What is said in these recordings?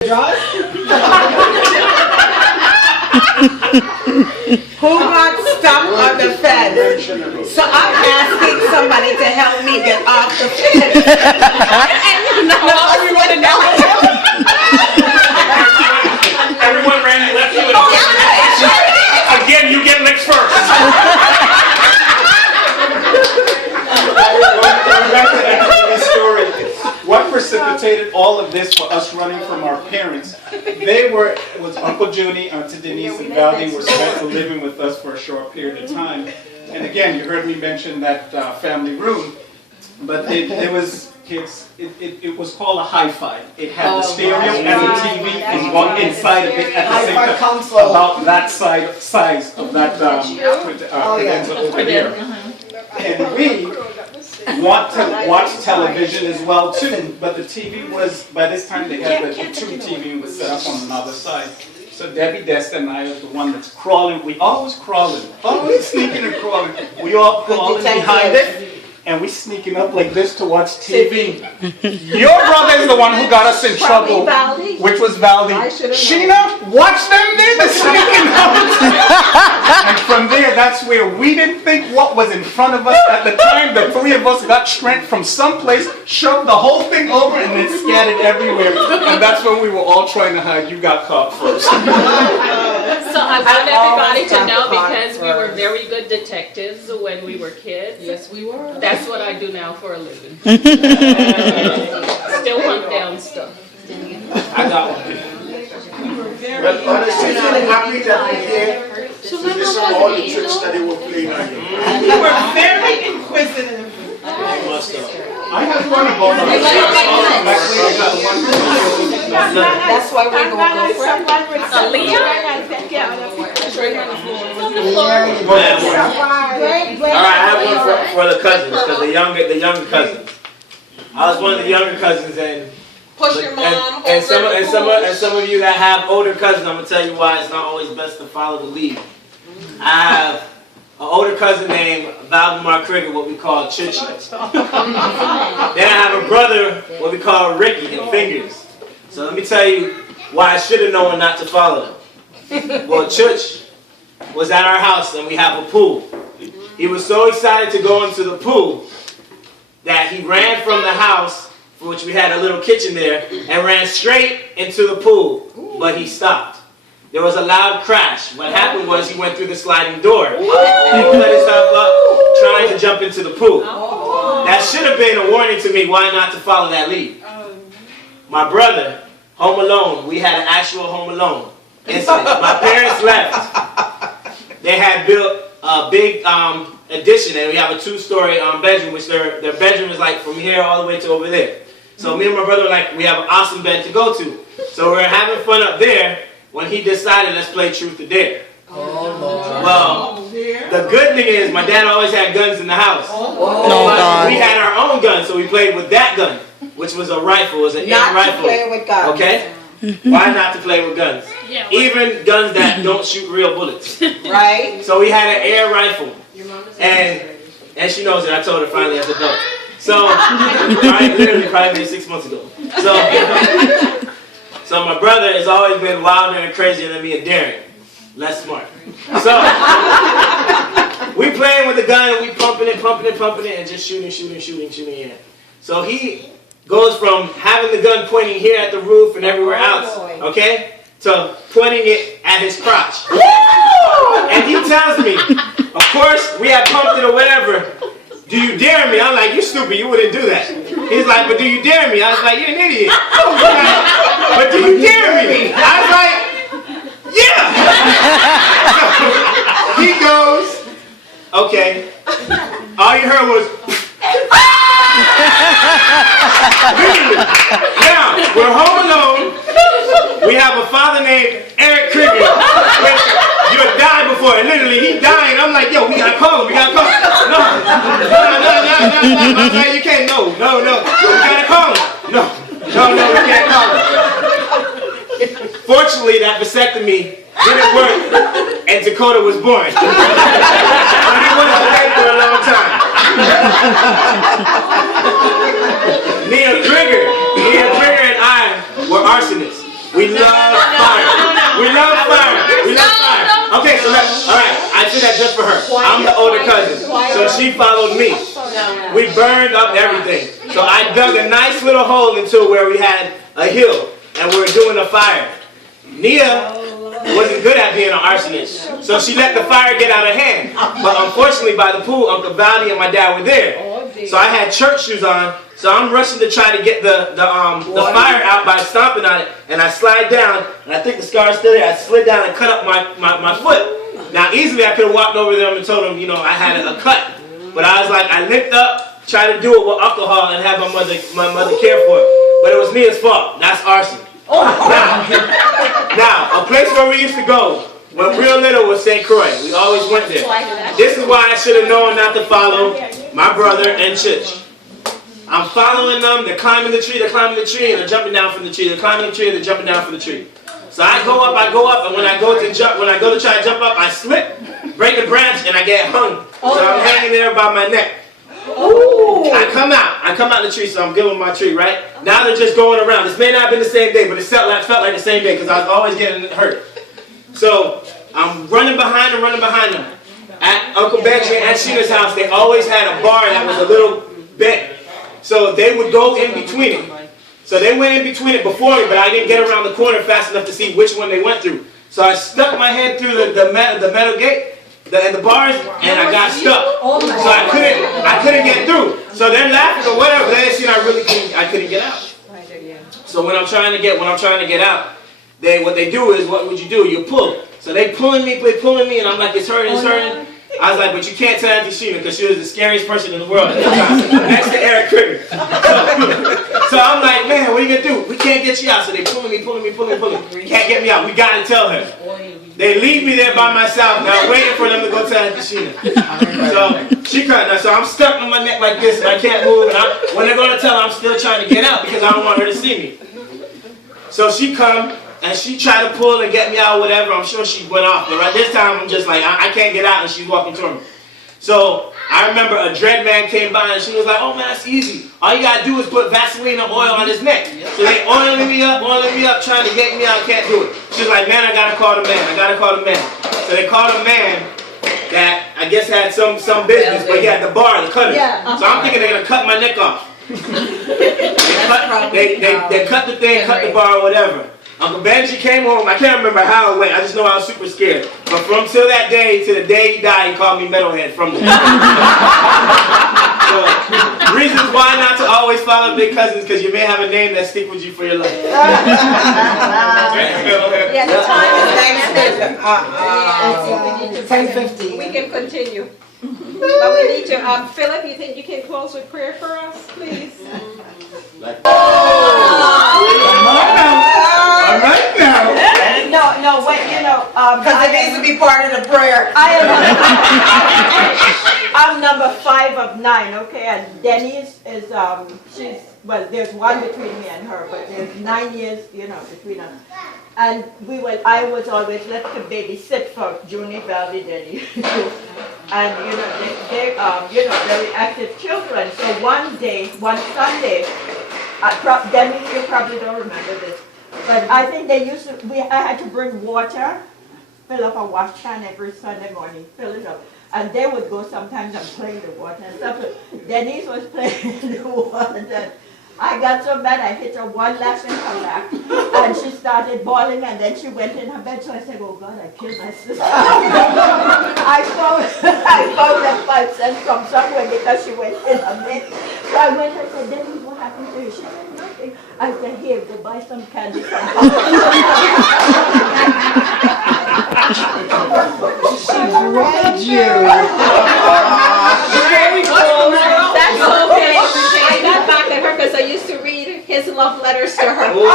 Who got stuck on the fence? So I'm asking somebody to help me get off the fence. And none of us would know. Everyone ran and left you. Again, you get licked first. Going back to that story, what precipitated all of this for us running from our parents? It was Uncle Junie, Auntie Denise, and Valdi were living with us for a short period of time. And again, you heard me mention that family room, but it was called a hi-fi. It had the stereo and the TV and one inside of it at the same time, about that size of that cadenza over here. And we want to watch television as well too, but the TV was, by this time they had the tube TV was set up on another side. So Debbie Desta and I are the one that's crawling. We always crawling, always sneaking and crawling. We all crawling behind it. And we sneaking up like this to watch TV. Your brother is the one who got us in trouble, which was Valdi. Sheena, watch them niggas sneaking up. And from there, that's where we didn't think what was in front of us at the time. The three of us got strength from someplace, shoved the whole thing over, and then scattered everywhere. And that's when we were all trying to hide. You got caught first. So I want everybody to know, because we were very good detectives when we were kids. Yes, we were. That's what I do now for a living. Still hunt down stuff. I got one. Well, honestly, I'm happy that we're here to listen to all the tricks that they were playing on you. We were very inquisitive. I have one of both of them. That's why we're going to go for All right, I have one for the cousins, because the younger cousins. I was one of the younger cousins, and some of you that have older cousins, I'm gonna tell you why it's not always best to follow the lead. I have an older cousin named Valdemar Krieger, what we call Chichi. Then I have a brother, what we call Ricky, and Fingers. So let me tell you why I should have known not to follow them. Well, Church was at our house and we have a pool. He was so excited to go into the pool that he ran from the house, for which we had a little kitchen there, and ran straight into the pool, but he stopped. There was a loud crash. What happened was he went through the sliding door and cut himself up trying to jump into the pool. That should have been a warning to me why not to follow that lead. My brother, Home Alone, we had an actual Home Alone incident. My parents left. They had built a big addition, and we have a two-story bedroom, which their bedroom is like from here all the way to over there. So me and my brother were like, we have an awesome bed to go to. So we're having fun up there when he decided, let's play Truth or Dare. Well, the good thing is my dad always had guns in the house. We had our own gun, so we played with that gun, which was a rifle. It was an air rifle. Not to play with guns. Okay? Why not to play with guns? Yeah. Even guns that don't shoot real bullets. Right? So we had an air rifle. And she knows it. I told her finally as an adult. So, literally probably 6 months ago. So my brother has always been wilder and crazier than me and daring. Less smart. So, we playing with the gun and we pumping it, and just shooting in. So he goes from having the gun pointing here at the roof and everywhere else, okay, to pointing it at his crotch. And he tells me, of course, we had pumped it or whatever, do you dare me? I'm like, you stupid, you wouldn't do that. He's like, but do you dare me? I was like, you're an idiot. But do you dare me? I was like, yeah. He goes, okay. All you heard was, now, we're home alone. We have a father named Eric Krieger. You had died before, and literally he died. And I'm like, yo, we gotta call him. No. I was like, you can't. No. We gotta call him. No, we can't call him. Fortunately, that vasectomy didn't work, and Dakota was born. But he wasn't dead for a long time. Nia Trigger and I were arsonists. We love fire. We love fire. We love fire. Okay, so alright, I did that just for her. I'm the older cousin. So she followed me. We burned up everything. So I dug a nice little hole into where we had a hill and we were doing a fire. Nia wasn't good at being an arsonist, so she let the fire get out of hand. But unfortunately, by the pool, Uncle Valdi and my dad were there. So I had church shoes on, so I'm rushing to try to get the fire out by stomping on it, and I slide down, and I think the scar's still there. I slid down and cut up my foot. Now, easily I could have walked over them and told them, you know, I had a cut. But I was like, I limped up, tried to do it with alcohol, and have my mother care for it. But it was Nia's fault. That's arson. Now, a place where we used to go when real little was St. Croix. We always went there. This is why I should have known not to follow my brother and Chich. I'm following them. They're climbing the tree, and they're jumping down from the tree. They're climbing the tree, and they're jumping down from the tree. So I go up, and when I go to try to jump up, I slip, break the branch, and I get hung. So I'm hanging there by my neck. I come out the tree, so I'm good with my tree, right? Now they're just going around. This may not have been the same day, but it felt like the same day because I was always getting hurt. So I'm running behind them. At Uncle Benji and Aunt Sheena's house, they always had a bar that was a little bent. So they would go in between it. So they went in between it before me, but I didn't get around the corner fast enough to see which one they went through. So I stuck my head through the metal gate. The bars, and I got stuck. So I couldn't get through. So they're laughing or whatever. They seen I couldn't get out. So when I'm trying to get out, what they do is, what would you do? You pull. So they pulling me, and I'm like, it's hurting. I was like, but you can't tell Auntie Sheena because she was the scariest person in the world at the time, next to Eric Krieger. So I'm like, man, what are you gonna do? We can't get you out. So they pulling me. Can't get me out. We gotta tell her. They leave me there by myself now, waiting for them to go tell Auntie Sheena. So she cut. So I'm stuck on my neck like this, and I can't move. And when they're gonna tell her, I'm still trying to get out because I don't want her to see me. So she come. And she tried to pull and get me out or whatever. I'm sure she went off. But right this time, I'm just like, I can't get out. And she's walking toward me. So I remember a dread man came by and she was like, oh man, that's easy. All you got to do is put Vaseline or oil on his neck. So they oiling me up, trying to get me out. I can't do it. She's like, man, I got to call the man. So they called a man that I guess had some business. But he had the bar, the cutter. So I'm thinking they're going to cut my neck off. They cut the thing, cut the bar or whatever. Uncle Benji came home. I can't remember how it went. I just know I was super scared. But from till that day to the day he died, he called me Metalhead from there. So, reasons why not to always follow big cousins, because you may have a name that stick with you for your life. Yeah, the time is 10:50. We can continue. But we need to, Philip, you think you can close with prayer for us, please? All right now. No, wait, because it needs to be part of the prayer. I'm number 5 of 9, okay, and Denise is, there's one between me and her, but there's 9 years, between us. And I was always left to babysit for Junie, Valdi, Denny. And, they're very active children. So one Sunday, Denny, you probably don't remember this, but I think I had to bring water, fill up a wash can every Sunday morning, fill it up. And they would go sometimes and play in the water and stuff. Denise was playing in the water. I got so mad I hit her one laugh in her lap. And she started bawling and then she went in her bed. So I said, oh God, I killed my sister. I found that 5 cents from somewhere because she went in her bed. So I went and said, Denise, what happened to you? She said, nothing. I said, here, go buy some candy from her. She dragged you. That's okay. I got back at her because I used to read his love letters to her. Before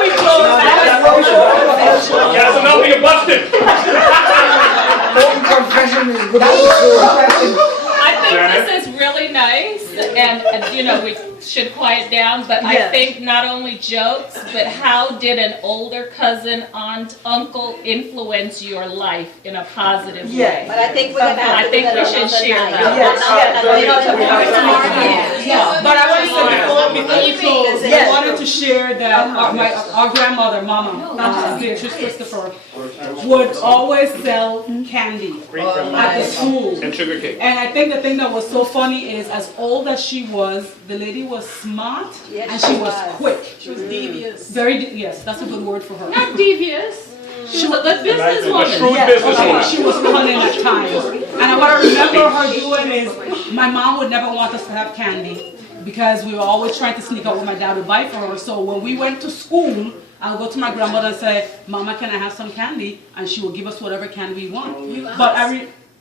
we close, yes, no, you're busted. I think this is really nice, and we should quiet down, but I think not only jokes, but how did an older cousin, aunt, uncle influence your life in a positive way? But I think we should share that. But I want to say before to share that our grandmother, Mama, Beatrice Christopher, would always sell candy at the school. And sugar cake. And I think the thing that was so funny is, as old as she was, the lady was smart and she was quick. She was devious. Yes, that's a good word for her. Not devious. She was a good A businesswoman. shrewd Okay, businesswoman. she was cunning at times. And what I remember her doing is, my mom would never want us to have candy because we were always trying to sneak out what my dad would buy for her. So when we went to school, I would go to my grandmother and say, Mama, can I have some candy? And she would give us whatever candy we want. But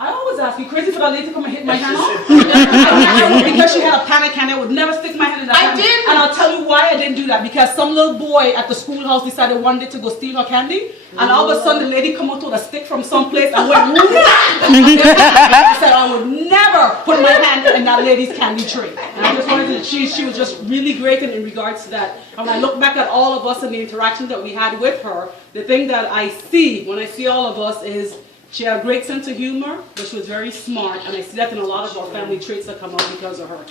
I always ask, you crazy for that lady to come and hit my hand off? Because she had a pan of candy, I would never stick my hand in that I candy. didn't. And I'll tell you why I didn't do that. Because some little boy at the schoolhouse decided one day to go steal her candy. And all of a sudden the lady come out with a stick from someplace and went, I said I would never put my hand in that lady's candy tray. And I just wanted to, she was just really great in regards to that. And when I look back at all of us and the interactions that we had with her, the thing that I see when I see all of us is she had a great sense of humor, but she was very smart, and I see that in a lot of our family traits that come out because of her.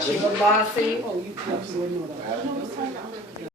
She was bossy. Oh, you absolutely know that.